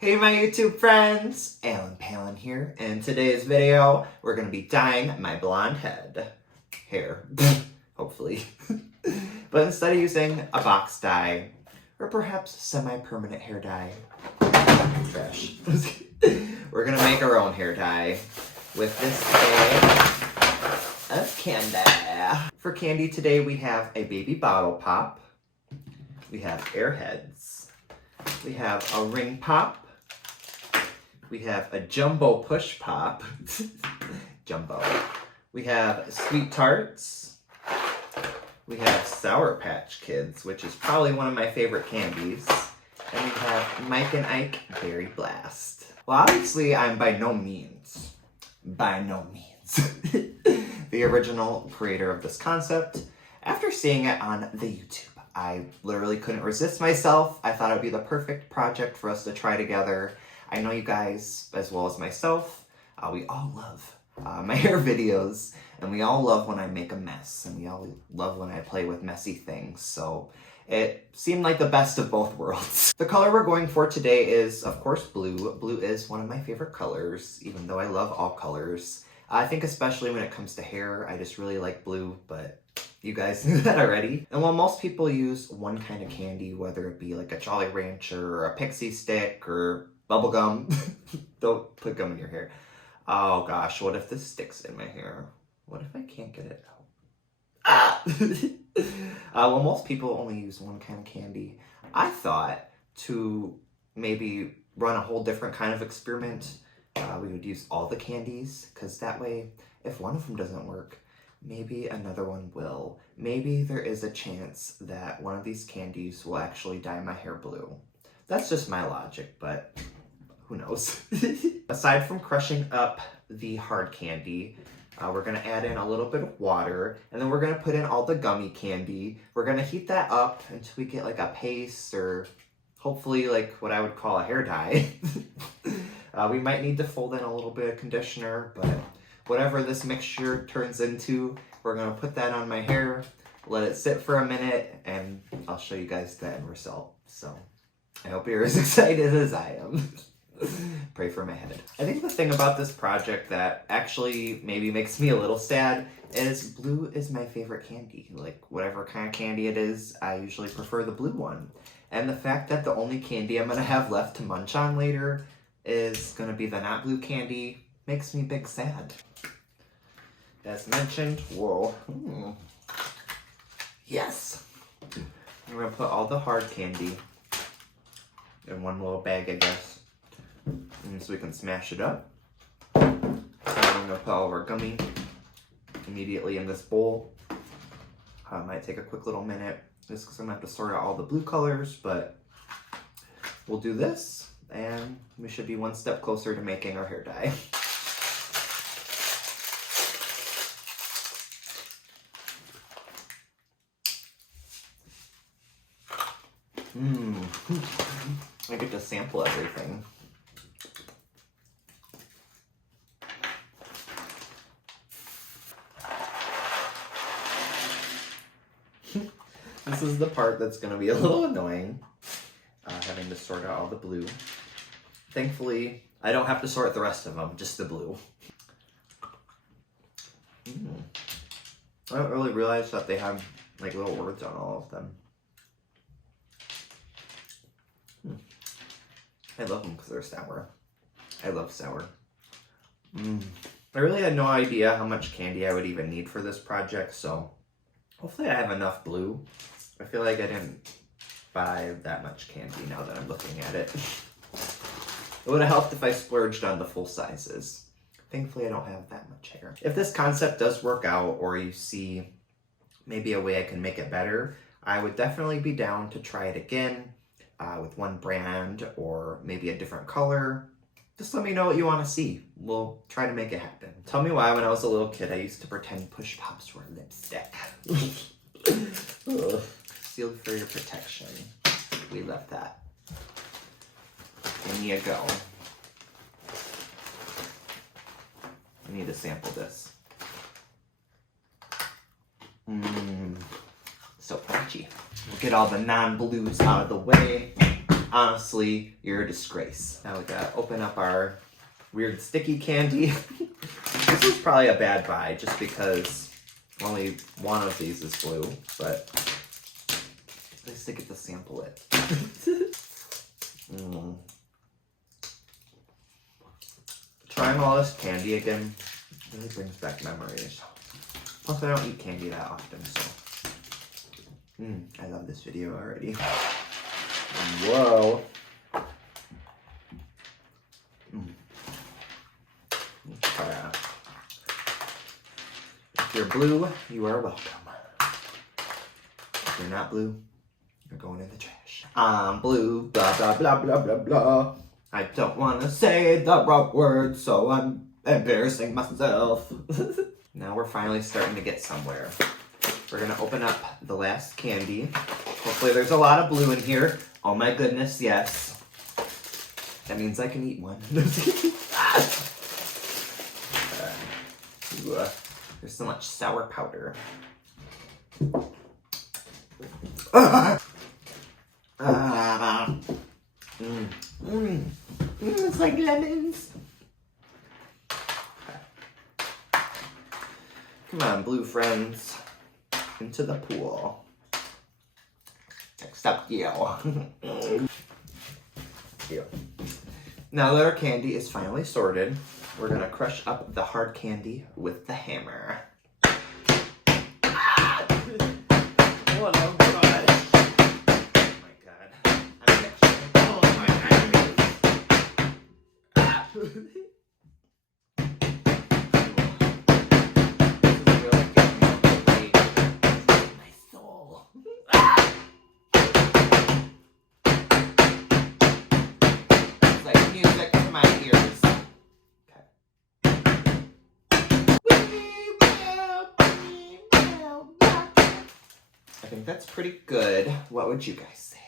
Hey my YouTube friends, Allen here. In today's video, we're going to be dyeing my blonde hair, hopefully. But instead of using a box dye, or perhaps semi-permanent hair dye, trash, we're going to make our own hair dye with this bag of candy. For candy today, we have a baby bottle pop, we have airheads, we have a ring pop, we have a jumbo push pop, jumbo. We have sweet tarts. We have Sour Patch Kids, which is probably one of my favorite candies. And we have Mike and Ike Berry Blast. Well, obviously, I'm by no means the original creator of this concept. After seeing it on the YouTube, I literally couldn't resist myself. I thought it would be the perfect project for us to try together. I know you guys, as well as myself, we all love my hair videos, and we all love when I make a mess, and we all love when I play with messy things, so it seemed like the best of both worlds. The color we're going for today is, of course, blue. Blue is one of my favorite colors, even though I love all colors. I think especially when it comes to hair, I just really like blue, but you guys knew that already. And while most people use one kind of candy, whether it be like a Jolly Rancher or a Pixie Stick or bubble gum. Don't put gum in your hair. Oh gosh, what if this sticks in my hair? What if I can't get it out? Ah! Well, most people only use one kind of candy. I thought to maybe run a whole different kind of experiment, we would use all the candies, because that way, if one of them doesn't work, maybe another one will. Maybe there is a chance that one of these candies will actually dye my hair blue. That's just my logic, but who knows? Aside from crushing up the hard candy, we're gonna add in a little bit of water, and then we're gonna put in all the gummy candy. We're gonna heat that up until we get like a paste, or hopefully like what I would call a hair dye. We might need to fold in a little bit of conditioner, but whatever this mixture turns into, we're gonna put that on my hair, let it sit for a minute, and I'll show you guys the end result. So I hope you're as excited as I am. Pray for my head. I think the thing about this project that actually maybe makes me a little sad is blue is my favorite candy. Like whatever kind of candy it is, I usually prefer the blue one. And the fact that the only candy I'm gonna have left to munch on later is gonna be the not blue candy makes me big sad. As mentioned, whoa. Yes! I'm gonna put all the hard candy in one little bag, I guess. And so we can smash it up. And I'm gonna put all of our gummy immediately in this bowl. Might take a quick little minute just because I'm gonna have to sort out all the blue colors, but we'll do this and we should be one step closer to making our hair dye. I get to sample everything. This is the part that's going to be a little annoying, having to sort out all the blue. Thankfully, I don't have to sort the rest of them, just the blue. I don't really realize that they have like little words on all of them. I love them because they're sour. I love sour. I really had no idea how much candy I would even need for this project, so hopefully I have enough blue. I feel like I didn't buy that much candy now that I'm looking at it. It would have helped if I splurged on the full sizes. Thankfully I don't have that much hair. If this concept does work out, or you see maybe a way I can make it better, I would definitely be down to try it again. With one brand or maybe a different color. Just let me know what you want to see. We'll try to make it happen. Tell me why when I was a little kid I used to pretend push pops were lipstick. Sealed for your protection. We love that. In you go. I need to sample this. So crunchy. We'll get all the non-blues out of the way. Honestly, you're a disgrace. Now we gotta open up our weird sticky candy. This was probably a bad buy just because only one of these is blue, but at least I get to sample it. Trying all this candy again really brings back memories. Plus, I don't eat candy that often, so. I love this video already. Whoa. Try that. If you're blue, you are welcome. If you're not blue, you're going in the trash. I'm blue, blah, blah, blah, blah, blah, blah. I don't want to say the wrong word, so I'm embarrassing myself. Now we're finally starting to get somewhere. We're gonna open up the last candy. Hopefully there's a lot of blue in here. Oh my goodness, yes. That means I can eat one. There's so much sour powder. It's like lemons. Come on, blue friends. Into the pool. Except you. You. Now that our candy is finally sorted, we're gonna crush up the hard candy with the hammer. Ah! Oh no, God. Oh my God. I'm mixing all of my enemies. Ah! Music to my ears. Okay. I think that's pretty good. What would you guys say?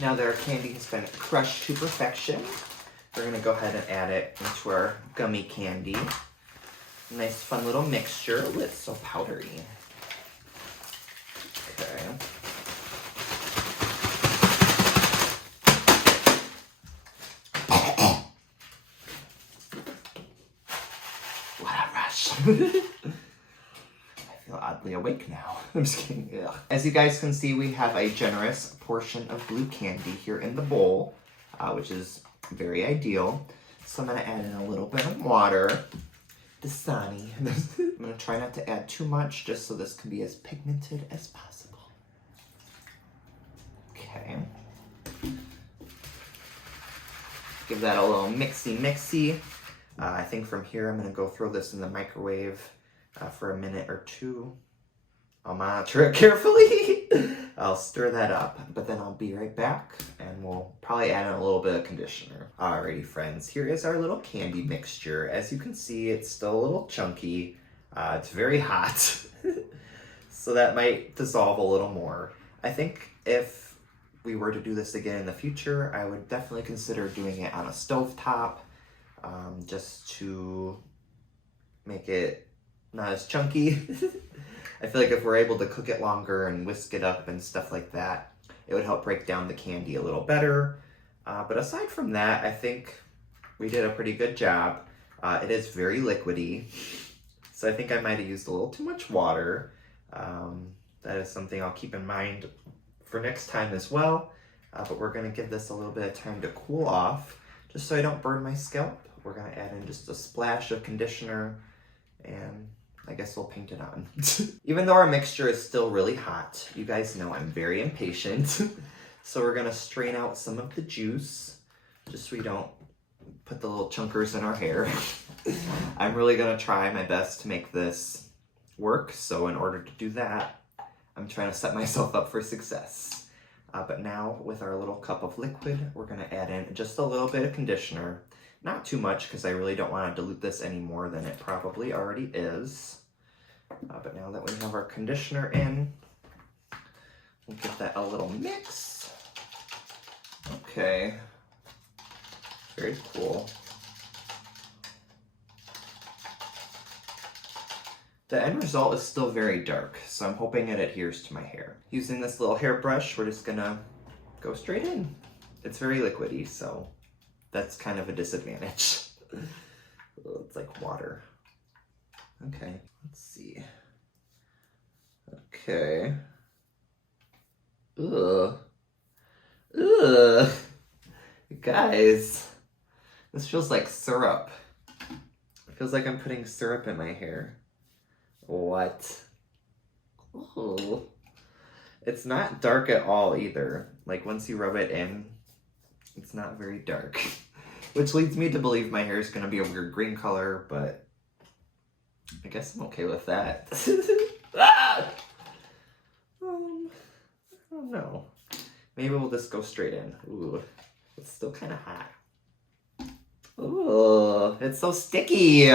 Now that our candy has been crushed to perfection, we're gonna go ahead and add it into our gummy candy. Nice fun little mixture. Oh, it's so powdery. Okay. I feel oddly awake now. I'm just kidding. Ugh. As you guys can see, we have a generous portion of blue candy here in the bowl, which is very ideal. So I'm going to add in a little bit of water. Dasani. I'm going to try not to add too much just so this can be as pigmented as possible. Okay. Give that a little mixy-mixy. I think from here I'm going to go throw this in the microwave for a minute or two. I'll monitor it carefully. I'll stir that up, but then I'll be right back and we'll probably add in a little bit of conditioner. Alrighty friends, here is our little candy mixture. As you can see, it's still a little chunky. It's very hot, so that might dissolve a little more. I think if we were to do this again in the future, I would definitely consider doing it on a stovetop. Just to make it not as chunky. I feel like if we're able to cook it longer and whisk it up and stuff like that, it would help break down the candy a little better. But aside from that, I think we did a pretty good job. It is very liquidy, so I think I might have used a little too much water. That is something I'll keep in mind for next time as well. But we're gonna give this a little bit of time to cool off, just so I don't burn my scalp. We're gonna add in just a splash of conditioner and I guess we'll paint it on. Even though our mixture is still really hot, you guys know I'm very impatient. So we're gonna strain out some of the juice, just so we don't put the little chunkers in our hair. I'm really gonna try my best to make this work. So in order to do that, I'm trying to set myself up for success. But now with our little cup of liquid, we're gonna add in just a little bit of conditioner. Not too much, because I really don't want to dilute this any more than it probably already is. But now that we have our conditioner in, we'll give that a little mix. Okay. Very cool. The end result is still very dark, so I'm hoping it adheres to my hair. Using this little hairbrush, we're just gonna go straight in. It's very liquidy, so that's kind of a disadvantage. It's like water. Okay, let's see. Okay. Ugh. Ugh. Guys, this feels like syrup. It feels like I'm putting syrup in my hair. What? Ooh. It's not dark at all either. Like once you rub it in, it's not very dark. Which leads me to believe my hair is going to be a weird green color, but I guess I'm okay with that. Ah! I don't know. Maybe we'll just go straight in. Ooh, it's still kind of hot. Ooh, it's so sticky.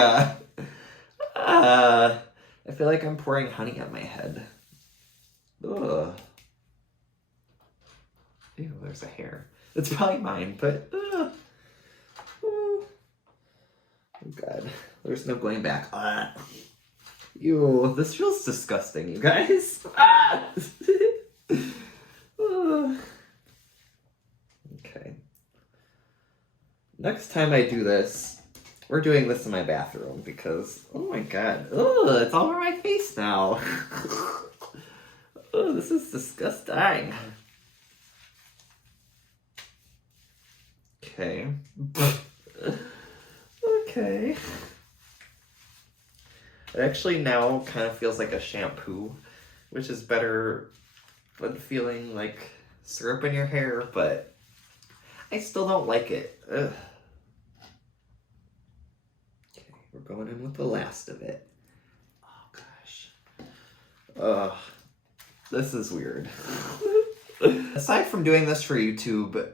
I feel like I'm pouring honey on my head. Ugh. Ew, there's a hair. It's probably mine, but oh god, there's no going back. Ew, this feels disgusting, you guys. Okay. Next time I do this, we're doing this in my bathroom because, oh my god, it's all over my face now. Oh, this is disgusting. Okay. Okay. It actually now kind of feels like a shampoo, which is better than feeling like syrup in your hair, but I still don't like it. Ugh. Okay, we're going in with the last of it. Oh gosh. Ugh. This is weird. Aside from doing this for YouTube,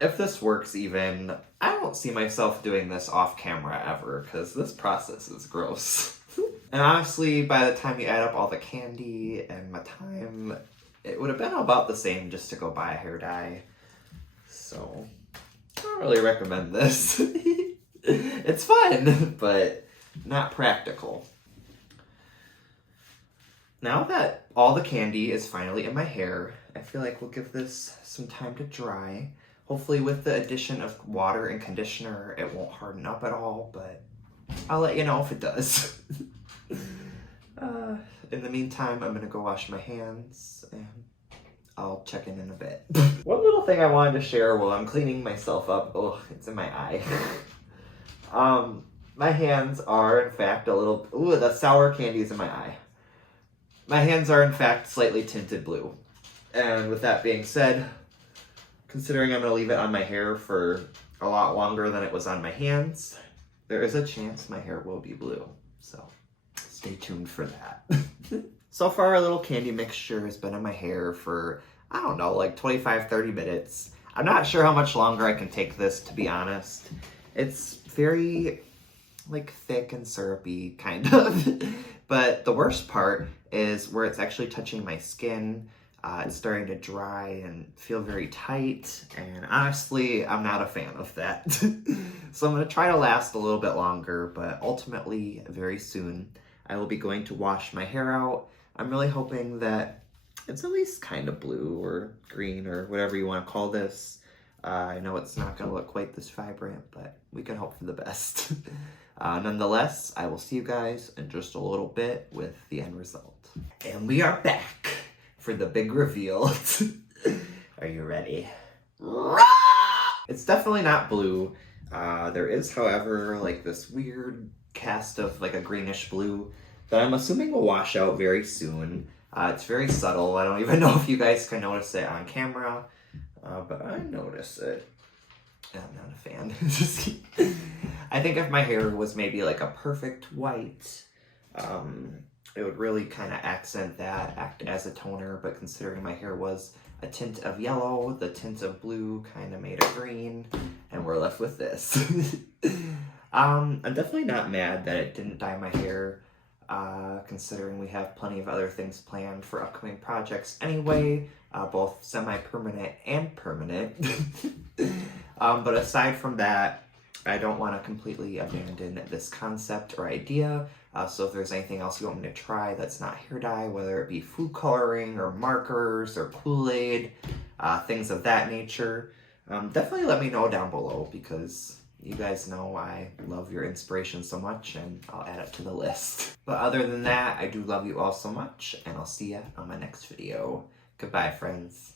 if this works even, I don't see myself doing this off camera ever, because this process is gross. And honestly, by the time you add up all the candy and my time, it would have been about the same just to go buy a hair dye. So, I don't really recommend this. It's fun, but not practical. Now that all the candy is finally in my hair, I feel like we'll give this some time to dry. Hopefully with the addition of water and conditioner, it won't harden up at all, but I'll let you know if it does. In the meantime, I'm gonna go wash my hands and I'll check in a bit. One little thing I wanted to share while I'm cleaning myself up, oh, it's in my eye. My hands are in fact a little, ooh, the sour candy is in my eye. My hands are in fact slightly tinted blue. And with that being said, considering I'm going to leave it on my hair for a lot longer than it was on my hands, there is a chance my hair will be blue. So stay tuned for that. So far, our little candy mixture has been in my hair for, I don't know, like 25-30 minutes. I'm not sure how much longer I can take this, to be honest. It's very, like, thick and syrupy, kind of. But the worst part is where it's actually touching my skin. It's starting to dry and feel very tight, and honestly, I'm not a fan of that. So I'm going to try to last a little bit longer, but ultimately, very soon, I will be going to wash my hair out. I'm really hoping that it's at least kind of blue or green or whatever you want to call this. I know it's not going to look quite this vibrant, but we can hope for the best. Nonetheless, I will see you guys in just a little bit with the end result. And we are back for the big reveal. Are you ready? It's definitely not blue. There is, however, like this weird cast of like a greenish blue that I'm assuming will wash out very soon. It's very subtle. I don't even know if you guys can notice it on camera, but I notice it. I'm not a fan. I think if my hair was maybe like a perfect white, it would really kind of accent that, act as a toner, but considering my hair was a tint of yellow, the tint of blue kind of made it green, and we're left with this. I'm definitely not mad that it didn't dye my hair, considering we have plenty of other things planned for upcoming projects anyway, both semi-permanent and permanent. But aside from that, I don't want to completely abandon this concept or idea. So if there's anything else you want me to try that's not hair dye, whether it be food coloring or markers or Kool-Aid, things of that nature, definitely let me know down below, because you guys know I love your inspiration so much, and I'll add it to the list. But other than that, I do love you all so much, and I'll see ya on my next video. Goodbye, friends.